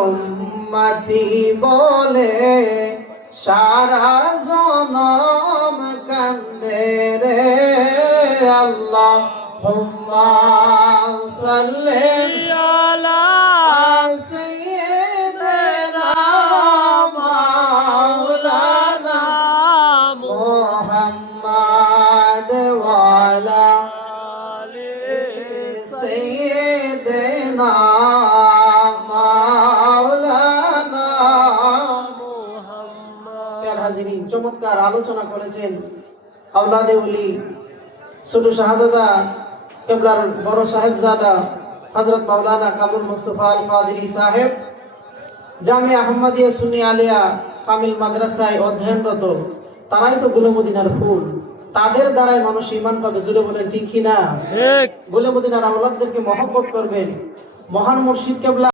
উম্মতি বলে সারা জনম কান্দে রে আল্লাহুম্মা সাল্লি আলা সাইয়্যিদিনা মাওলানা মুহাম্মদ ওয়া আলা আলি সাইয়্যিদিনা চমৎকার আলোচনা করেছেন আওলাদে ওলি ছোট শাহজাদা কেবলার বড় সাহেবজাদা হযরত মাওলানা কামরুল মুস্তাফা আল কাদেরী সাহেব জামিয়া আহমদিয়া সুন্নি আলিয়া কামিল মাদ্রাসায় অধ্যয়নরত। তারাই তো গুলে মদিনার ফুল, তাদের দ্বারাই মানুষ ঈমান পাবে। জুড়ে বলেন ঠিক কি না? ঠিক। গুলে মদিনার আওলাদদেরকে মহব্বত করবেন। মহান মুর্শিদ কেবলা